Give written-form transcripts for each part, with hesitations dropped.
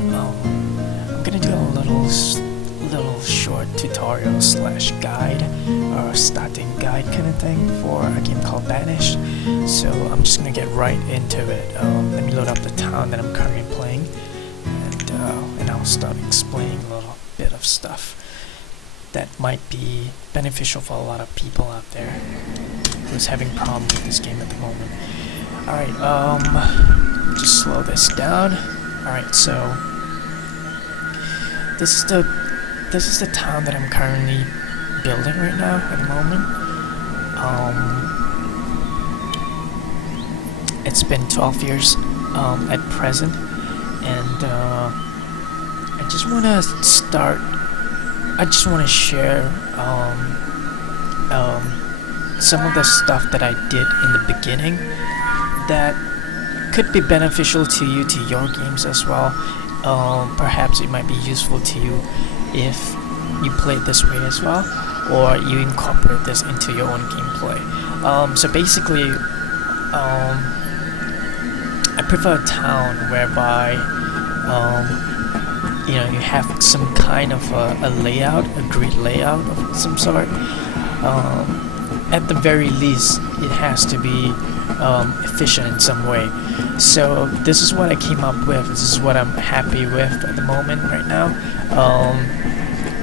I'm gonna do a little short tutorial slash guide or starting guide kind of thing for a game called Banished. So I'm just gonna get right into it. Let me load up the town that I'm currently playing, and I'll start explaining a little bit of stuff that might be beneficial for a lot of people out there who's having problems with this game at the moment. Alright, just slow this down. Alright, so this is the town that I'm currently building right now at the moment. It's been 12 years at present, and I just want to share some of the stuff that I did in the beginning that could be beneficial to you, to your games as well. Perhaps it might be useful to you if you play it this way as well, or you incorporate this into your own gameplay. So basically, I prefer a town whereby you have some kind of a layout, a grid layout of some sort. At the very least, it has to be efficient in some way. So this is what I came up with. This is what I'm happy with at the moment right now.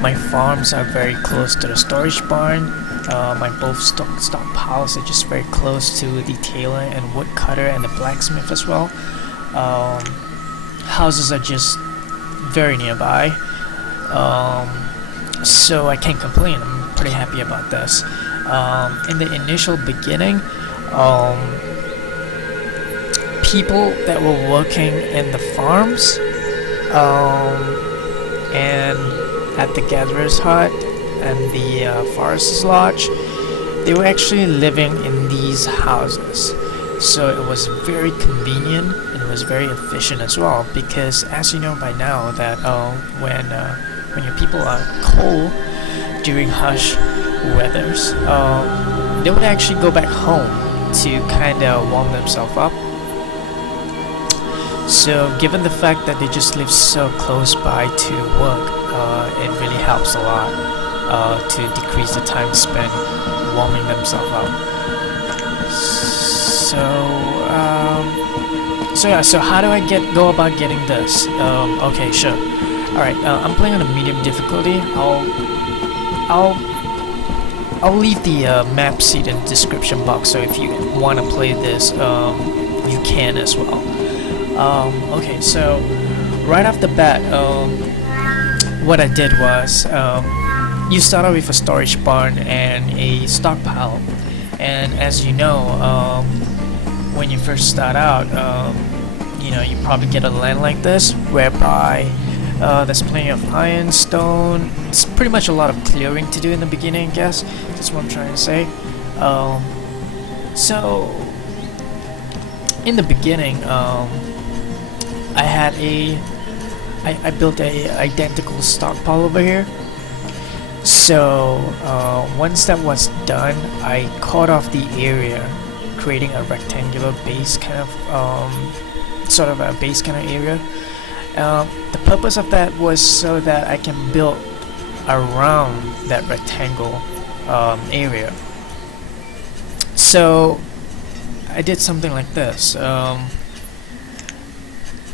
My farms are very close to the storage barn. My both stockpiles are just very close to the tailor and woodcutter and the blacksmith as well. Houses are just very nearby. So I can't complain. I'm pretty happy about this. In the initial beginning, people that were working in the farms and at the gatherer's hut and the forest's lodge, they were actually living in these houses. So it was very convenient and it was very efficient as well, because as you know by now that when your people are cold during harsh weathers, they would actually go back home to kind of warm themselves up. So given the fact that they just live so close by to work, it really helps a lot to decrease the time spent warming themselves up. So how do I go about getting this? Okay, sure. Alright, I'm playing on a medium difficulty. I'll leave the map sheet in the description box, so if you want to play this, you can as well. Okay, so right off the bat, what I did was, you start out with a storage barn and a stockpile, and as you know, when you first start out, you probably get a land like this, whereby there's plenty of iron, stone. It's pretty much a lot of clearing to do in the beginning, I guess. That's what I'm trying to say. So in the beginning, I built a identical stockpile over here. So once that was done, I cut off the area, creating a rectangular base kind of sort of a base kind of area. The purpose of that was so that I can build around that rectangle area. So I did something like this. Let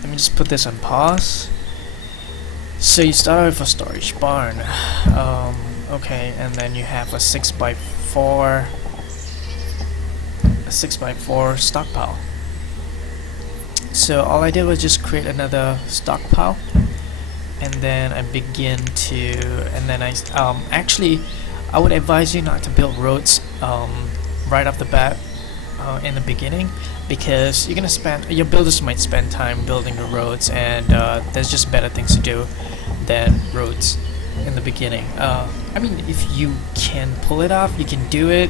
me just put this on pause. So you start out with a storage barn, okay, and then you have a 6x4 stockpile. So all I did was just create another stockpile, and then I actually I would advise you not to build roads right off the bat in the beginning, because your builders might spend time building the roads, and there's just better things to do than roads in the beginning. I mean, if you can pull it off, you can do it,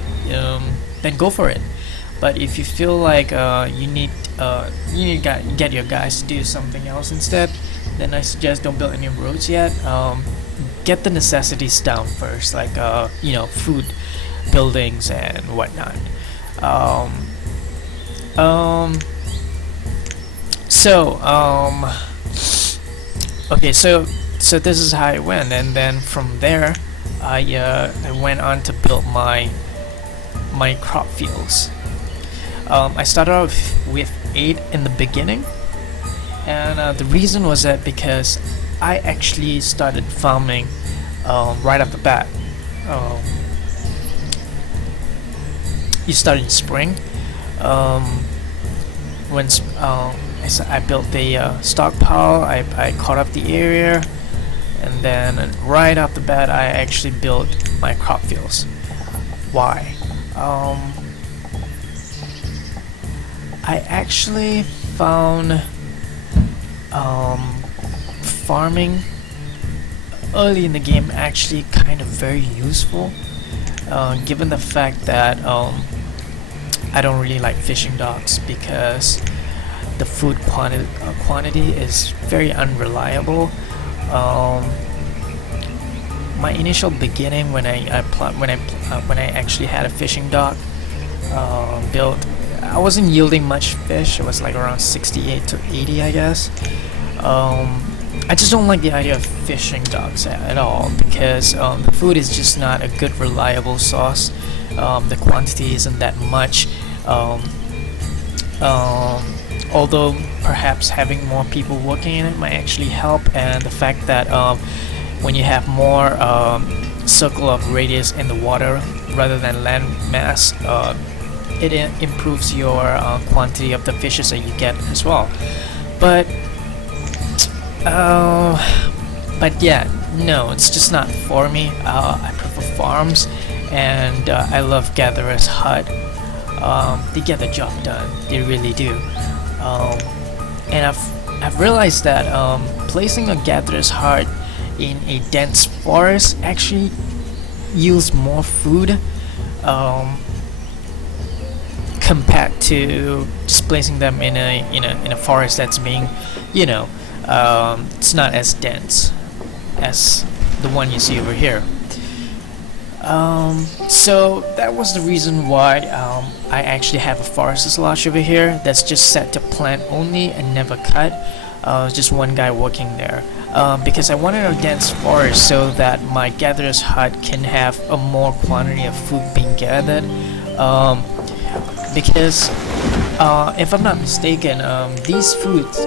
then go for it. But if you feel like you need to get your guys to do something else instead, then I suggest don't build any roads yet. Get the necessities down first, like food, buildings, and whatnot. Okay, so this is how it went, and then from there, I went on to build my crop fields. I started off with 8 in the beginning, and the reason was that because I actually started farming right off the bat. Um, you start in spring. Um, when I built the stockpile, I caught up the area, and then right off the bat, I actually built my crop fields. Why? I actually found farming early in the game actually kind of very useful, given the fact that I don't really like fishing docks because the food quantity is very unreliable. Um, my initial beginning when when I actually had a fishing dock built, I wasn't yielding much fish. It was like around 68 to 80, I guess. I just don't like the idea of fishing docks at all because the food is just not a good reliable source. The quantity isn't that much. Although perhaps having more people working in it might actually help, and the fact that when you have more circle of radius in the water rather than land mass, it improves your quantity of the fishes that you get as well. But yeah, no, it's just not for me. I prefer farms, and I love Gatherer's Hut. They get the job done. They really do. And I've realized that placing a Gatherer's Hut in a dense forest actually yields more food compared to just placing them in a forest that's being, you know, it's not as dense as the one you see over here. So that was the reason why I actually have a forester's lodge over here that's just set to plant only and never cut. Just one guy working there. Because I wanted a dense forest so that my gatherer's hut can have a more quantity of food being gathered. Because if I'm not mistaken, these foods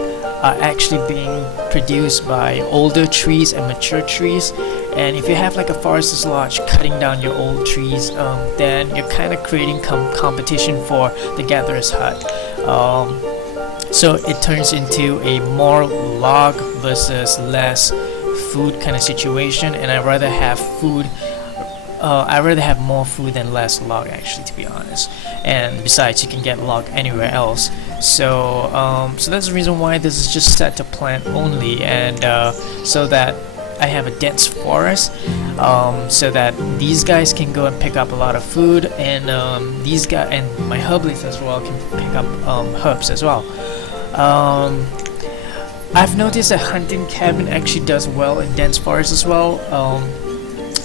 are actually being produced by older trees and mature trees, and if you have like a forester's lodge cutting down your old trees, then you're kind of creating competition for the gatherer's hut. So it turns into a more log versus less food kind of situation, and I'd rather have food. I'd rather have more food than less log, actually, to be honest. And besides, you can get log anywhere else. So, so that's the reason why this is just set to plant only, and so that I have a dense forest, so that these guys can go and pick up a lot of food, and these guys and my herbalist as well can pick up herbs as well. I've noticed that hunting cabin actually does well in dense forest as well.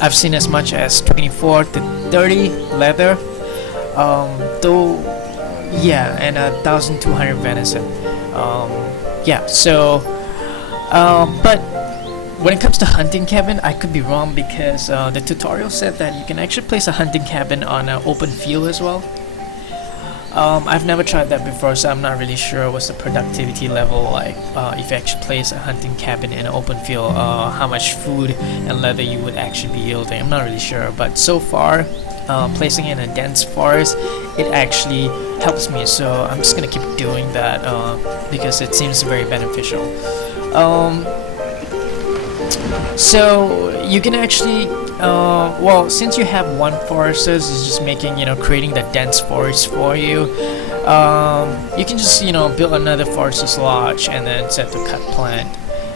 I've seen as much as 24 to 30 leather, though, yeah, and 1,200 venison. Yeah, so, but when it comes to hunting cabin, I could be wrong because the tutorial said that you can actually place a hunting cabin on an open field as well. I've never tried that before, so I'm not really sure what's the productivity level like if you actually place a hunting cabin in an open field, how much food and leather you would actually be yielding. I'm not really sure, but so far, placing it in a dense forest, it actually helps me, so I'm just gonna keep doing that because it seems very beneficial. So you can actually well, since you have one forester is just making, creating the dense forest for you, you can just, build another forester's lodge and then set to cut plant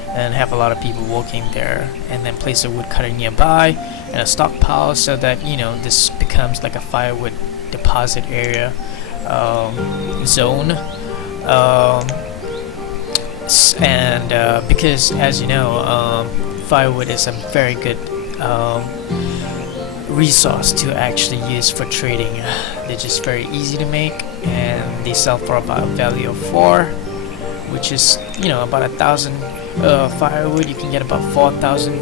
and have a lot of people working there, and then place a woodcutter nearby and a stockpile so that, this becomes like a firewood deposit area zone. And because, as you know, firewood is a very good resource to actually use for trading. They're just very easy to make, and they sell for about a value of 4, which is about 1,000 firewood, you can get about 4,000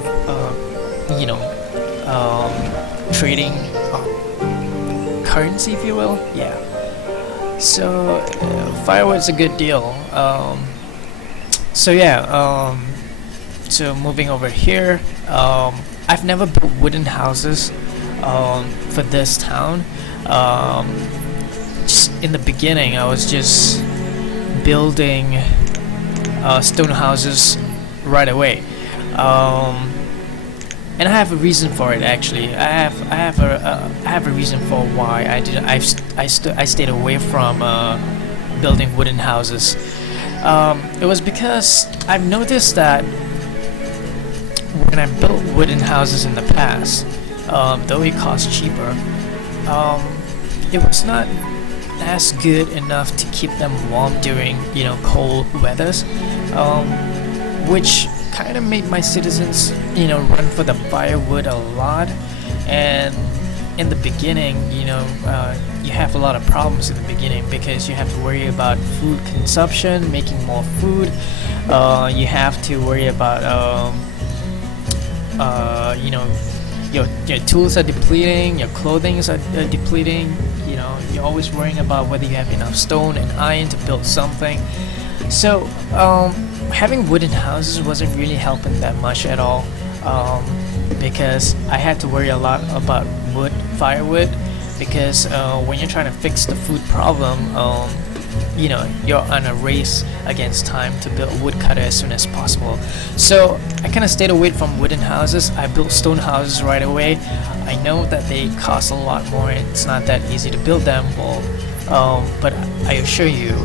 you know trading currency, if you will. Yeah. So firewood's a good deal. So yeah. So moving over here, I've never built wooden houses for this town. Just in the beginning, I was just building stone houses right away. And I have a reason for it, actually. I have a reason for why I stayed away from building wooden houses. It was because I've noticed that when I built wooden houses in the past, though it cost cheaper, it was not as good enough to keep them warm during cold weathers, which kind of made my citizens run for the firewood a lot. And in the beginning, you have a lot of problems in the beginning because you have to worry about food consumption, making more food. You have to worry about your tools are depleting, your clothing is depleting. You're always worrying about whether you have enough stone and iron to build something. So having wooden houses wasn't really helping that much at all, because I had to worry a lot about firewood, because when you're trying to fix the food problem, you're on a race against time to build a woodcutter as soon as possible. So I kind of stayed away from wooden houses. I built stone houses right away. I know that they cost a lot more. It's not that easy to build them, but I assure you,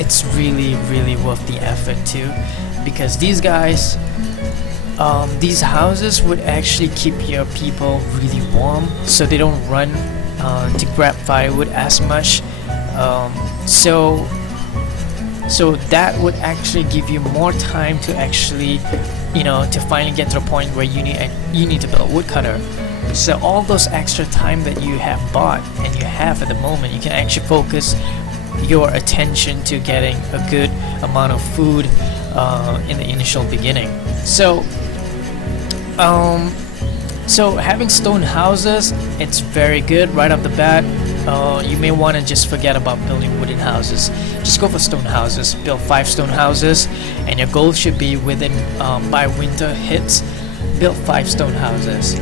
it's really worth the effort too, because these guys, these houses would actually keep your people really warm, so they don't run to grab firewood as much. So that would actually give you more time to actually, to finally get to the point where you need to build a woodcutter. So all those extra time that you have bought and you have at the moment, you can actually focus your attention to getting a good amount of food in the initial beginning. So having stone houses, it's very good right off the bat. You may want to just forget about building wooden houses. Just go for stone houses. Build 5 stone houses, and your goal should be within by winter hits, build 5 stone houses.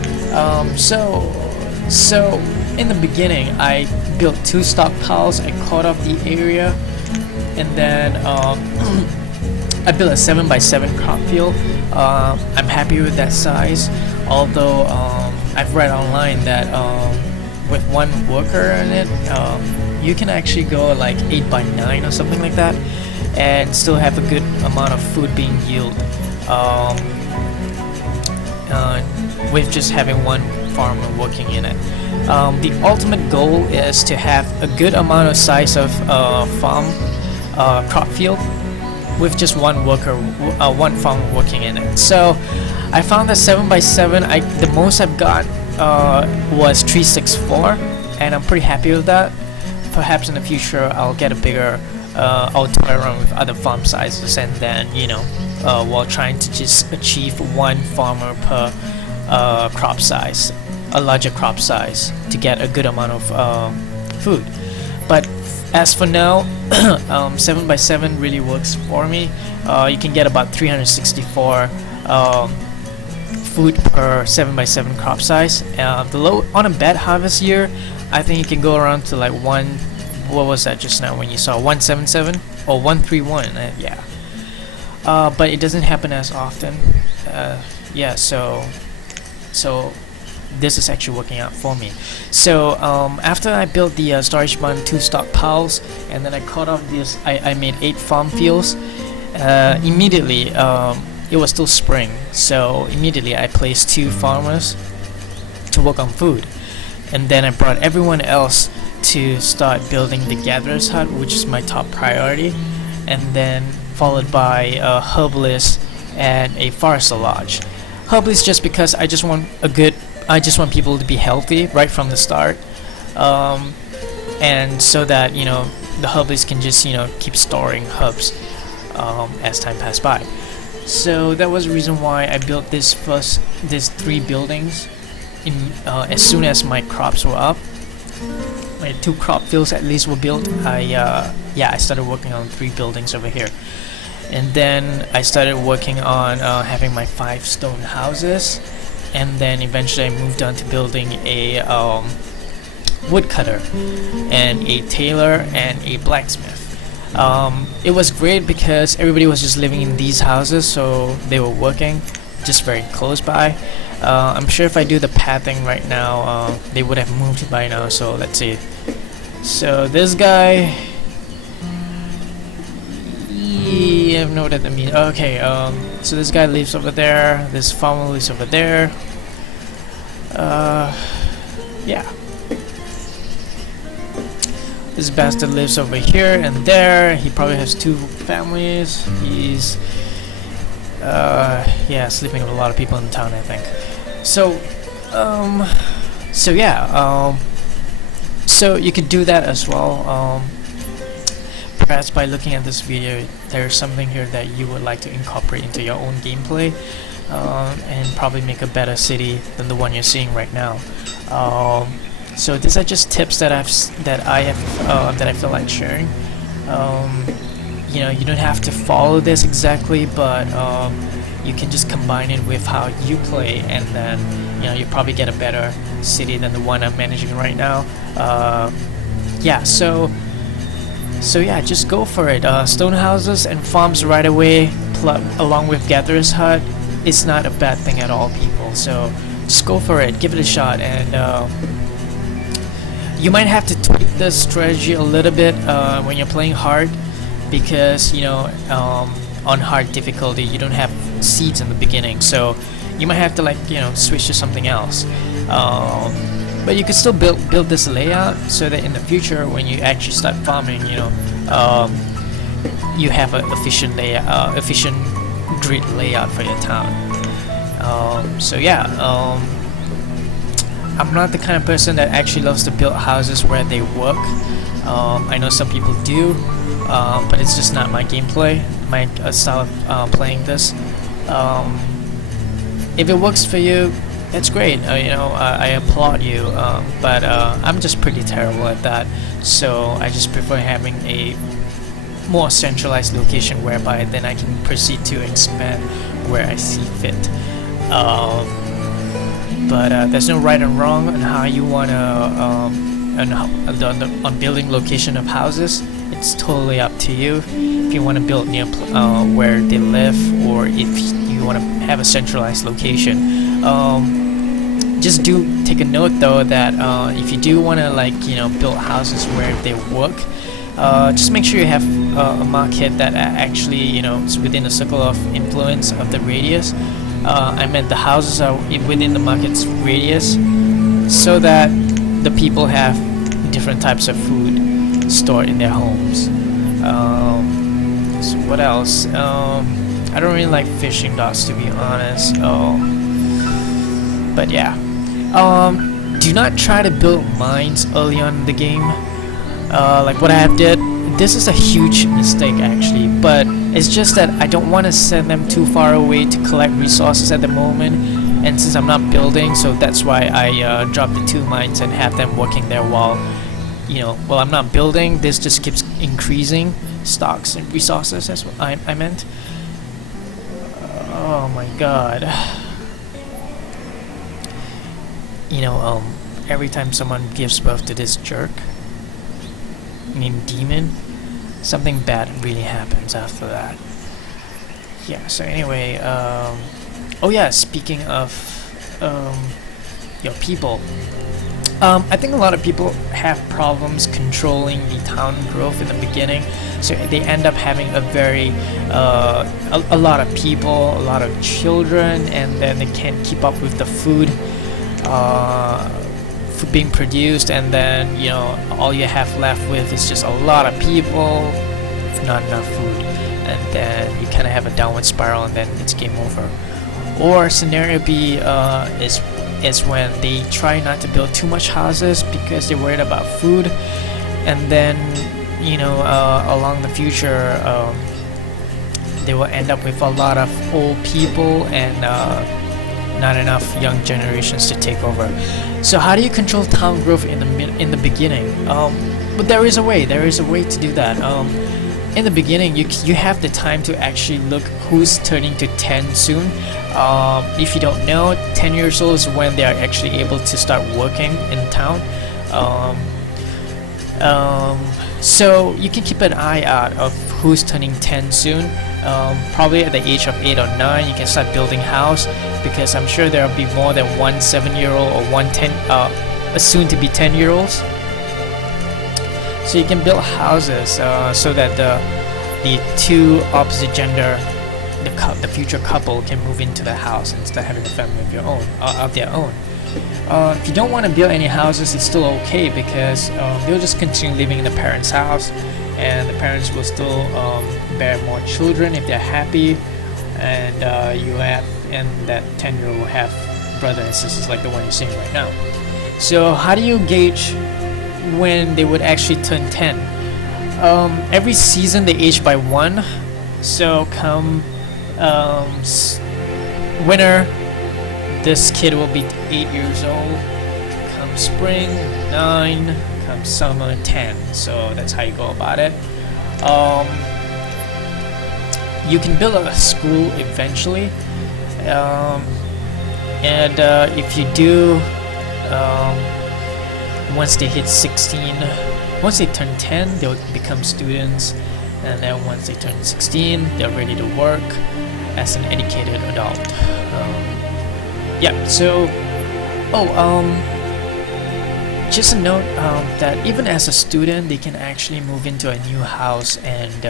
So in the beginning, I built 2 stockpiles. I caught off the area, and then I built a 7x7 crop field. I'm happy with that size, although I've read online that with one worker in it, you can actually go like 8x9 or something like that, and still have a good amount of food being yielded with just having one farmer working in it. The ultimate goal is to have a good amount of size of crop field with just one worker, one farmer working in it. So I found that 7x7, the most I've got was 364, and I'm pretty happy with that. Perhaps in the future I'll get a bigger, I'll toy around with other farm sizes, and then while trying to just achieve one farmer per crop size, a larger crop size, to get a good amount of food. But as for now, 7x7 really works for me. You can get about 364 food per 7x7 crop size. On a bad harvest year, I think you can go around to like what was that just now when you saw 177 or 131? Yeah. But it doesn't happen as often. Yeah. So this is actually working out for me. So after I built the storage barn, 2 stockpiles, and then I cut off this, I made 8 farm fields. Immediately, it was still spring, so immediately I placed 2 farmers to work on food, and then I brought everyone else to start building the gatherer's hut, which is my top priority, and then followed by a herbalist and a forester lodge. Herbalist just because I just want people to be healthy right from the start, and so that the herbalist can just keep storing herbs. as time passed by. So that was the reason why I built these 3 buildings as soon as my crops were up. My 2 crop fields at least were built. I started working on 3 buildings over here, and then I started working on having my 5 stone houses, and then eventually I moved on to building a woodcutter and a tailor and a blacksmith. It was great because everybody was just living in these houses, so they were working just very close by. I'm sure if I do the pathing right now, they would have moved by now. So let's see. So this guy, I have no idea what that means. Okay, so this guy lives over there. This farmer lives over there. Yeah. This bastard lives over here and there. He probably has 2 families. He's yeah, sleeping with a lot of people in town, I think. So so you could do that as well. Perhaps by looking at this video, there's something here that you would like to incorporate into your own gameplay, and probably make a better city than the one you're seeing right now. So these are just tips that I feel like sharing. You know, you don't have to follow this exactly, but you can just combine it with how you play, and then you probably get a better city than the one I'm managing right now. Yeah, so yeah, just go for it. Stone houses and farms right away, along with Gatherer's Hut, it's not a bad thing at all, people. So just go for it, give it a shot, and you might have to tweak this strategy a little bit when you're playing hard, because on hard difficulty you don't have seeds in the beginning, so you might have to switch to something else. But you could still build this layout so that in the future, when you actually start farming, you have an efficient grid layout for your town. So yeah, I'm not the kind of person that actually loves to build houses where they work. I know some people do, but it's just not my gameplay, my style of playing this. If it works for you, that's great. I applaud you, but I'm just pretty terrible at that, so I just prefer having a more centralized location whereby then I can proceed to expand where I see fit. But there's no right and wrong on how you want to on building location of houses. It's totally up to you. If you want to build near where they live, or if you want to have a centralized location. Just do take a note though that if you do want to build houses where they work, just make sure you have a market that actually is within the circle of influence of the radius. I meant the houses are within the market's radius, so that the people have different types of food stored in their homes. So what else? I don't really like fishing docks, to be honest. But yeah, do not try to build mines early on in the game, like what I have did. This is a huge mistake actually, but it's just that I don't want to send them too far away to collect resources at the moment, and since I'm not building, so that's why I dropped the 2 mines and have them working there while I'm not building. This just keeps increasing stocks and resources. That's what I meant. Oh my god. Every time someone gives birth to this jerk named Demon, something bad really happens after that. Yeah, so anyway, oh yeah, speaking of your people, I think a lot of people have problems controlling the town growth in the beginning, so they end up having a very a lot of people, a lot of children, and then they can't keep up with the food being produced, and then all you have left with is just a lot of people, not enough food, and then you kind of have a downward spiral, and then it's game over. Or scenario B is when they try not to build too much houses because they're worried about food, and then along the future they will end up with a lot of old people and not enough young generations to take over. So how do you control town growth in the beginning? But there is a way. There is a way to do that. In the beginning, you have the time to actually look who's turning to 10 soon. If you don't know, 10 years old is when they are actually able to start working in town. So you can keep an eye out of who's turning 10 soon. Probably at the age of 8 or 9, you can start building house, because I'm sure there will be more than one 7-year-old or one soon to be 10-year-olds. So you can build houses so that the two opposite gender, the future couple, can move into the house and start having a family of their own. If you don't want to build any houses, it's still okay, because they'll just continue living in the parents' house, and the parents will still bear more children if they're happy, and that 10-year-old will have brothers and sisters like the one you're seeing right now. So how do you gauge when they would actually turn 10? Every season they age by 1. So come winter, this kid will be 8 years old. Come spring, 9. Come summer, 10. So that's how you go about it. You can build a school eventually, and if you do, once they hit 16, once they turn 10, they'll become students, and then once they turn 16, they're ready to work as an educated adult. Yeah, so just a note that even as a student, they can actually move into a new house, and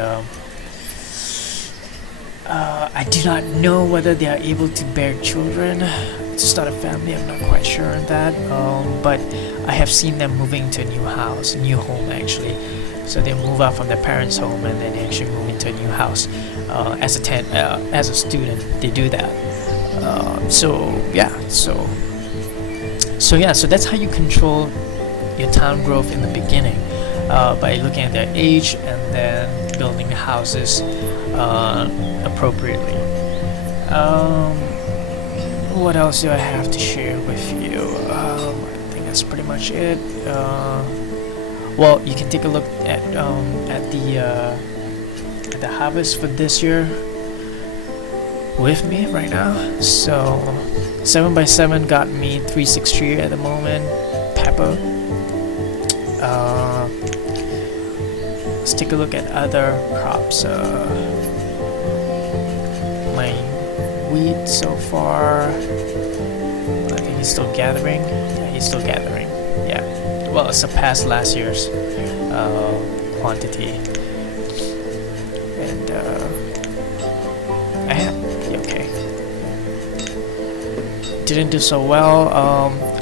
I do not know whether they are able to bear children to start a family. I'm not quite sure on that, but I have seen them moving to a new house, a new home actually. So they move out from their parents' home and then they actually move into a new house. As a student, they do that. So that's how you control your town growth in the beginning, by looking at their age and then building houses appropriately. What else do I have to share with you? I think that's pretty much it. Well, you can take a look at the harvest for this year with me right now. So 7x7 got me 363 at the moment. Pepper. Let's take a look at other crops. My wheat so far, I think he's still gathering. Yeah, he's still gathering. Yeah, well, it surpassed last year's quantity, and I have okay. Didn't do so well.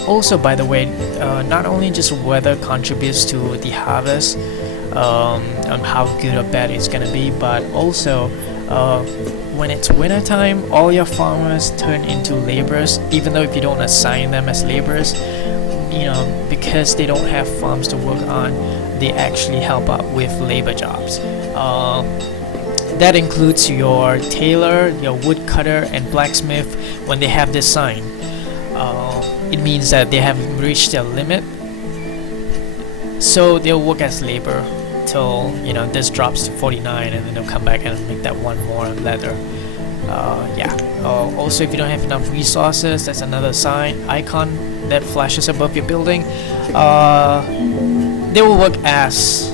Also, by the way, not only just weather contributes to the harvest, on how good or bad it's gonna be, but also when it's winter time, all your farmers turn into laborers, even though if you don't assign them as laborers, because they don't have farms to work on, they actually help out with labor jobs. That includes your tailor, your woodcutter, and blacksmith. When they have this sign, it means that they have reached their limit, so they'll work as labor till this drops to 49, and then they'll come back and make that one more leather. Also, if you don't have enough resources, that's another icon that flashes above your building. They will work as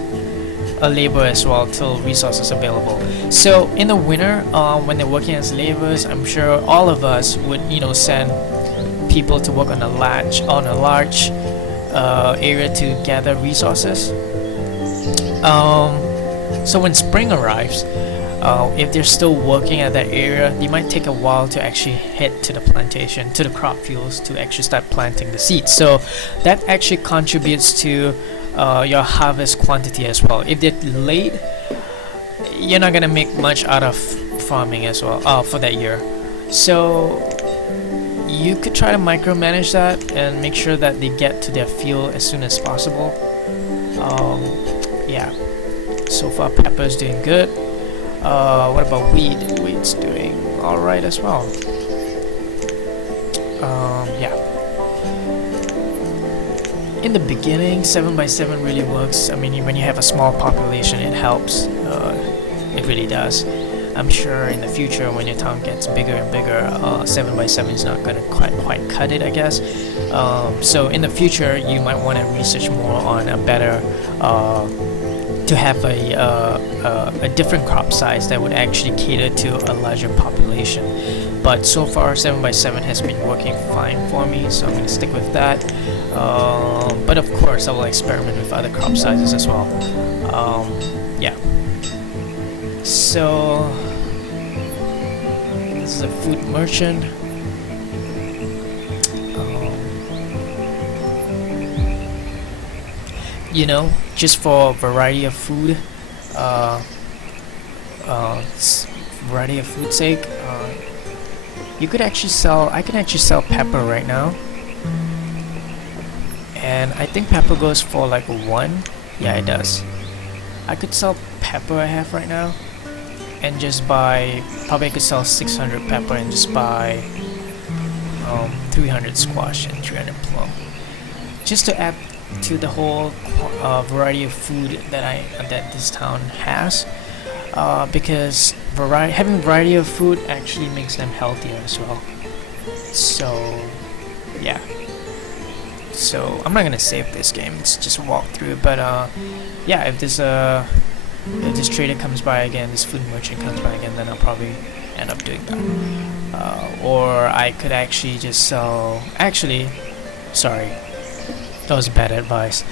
a labor as well till resources available. So in the winter, when they're working as laborers, I'm sure all of us would send people to work on a large area to gather resources. So when spring arrives, if they're still working at that area, they might take a while to actually head to the plantation, to the crop fields, to actually start planting the seeds. So that actually contributes to your harvest quantity as well. If they're late, you're not gonna make much out of farming as well for that year. So you could try to micromanage that and make sure that they get to their field as soon as possible. So far, pepper's doing good. What about weed? Weed's doing alright as well. Yeah. In the beginning, 7x7 really works. I mean, when you have a small population, it helps. It really does. I'm sure in the future, when your town gets bigger and bigger, 7x7 is not going to quite cut it, I guess. So in the future, you might want to research more on a better, to have a different crop size that would actually cater to a larger population. But so far 7x7 has been working fine for me, so I'm going to stick with that. But of course I will experiment with other crop sizes as well. Yeah. So this is a food merchant. You know, just for variety of food, variety of food's sake, you could actually sell. I can actually sell pepper right now, and I think pepper goes for like 1. Yeah, it does. I could sell pepper I have right now, and just buy. Probably I could sell 600 pepper and just buy 300 squash and 300 plum, just to add to the whole variety of food that this town has, because having variety of food actually makes them healthier as well. So yeah, so I'm not gonna save this game, it's just a walkthrough, but yeah, if this trader comes by again, this food merchant comes by again, then I'll probably end up doing that. Or I could actually just sell, sorry, that was bad advice.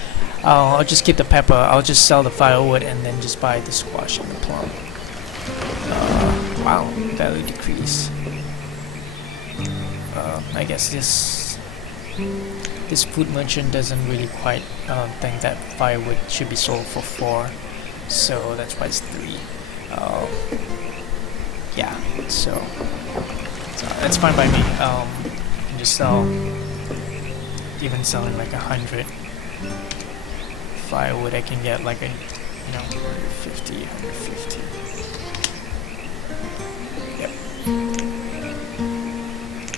I'll just keep the pepper, I'll just sell the firewood and then just buy the squash and the plum. Wow, value decrease. I guess this food merchant doesn't really quite think that firewood should be sold for 4, so that's why it's 3. Yeah, so that's fine by me. You can just sell. Even selling like 100 firewood, I can get like 150, 150. Yep.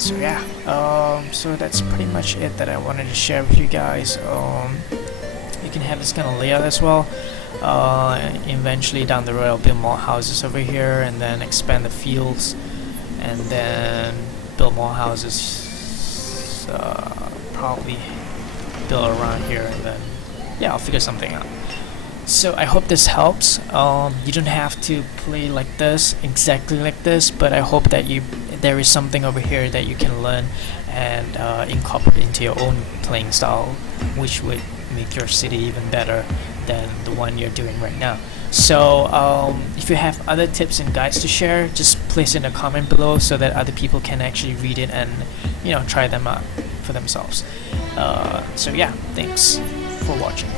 So yeah, so that's pretty much it that I wanted to share with you guys. You can have this kind of layout as well. Eventually down the road I'll build more houses over here and then expand the fields and then build more houses. Probably build around here and then yeah, I'll figure something out. So I hope this helps. You don't have to play like this, exactly like this, but I hope that there is something over here that you can learn and incorporate into your own playing style, which would make your city even better than the one you're doing right now. So if you have other tips and guides to share, just place in a comment below so that other people can actually read it and try them out for themselves. So yeah, thanks for watching.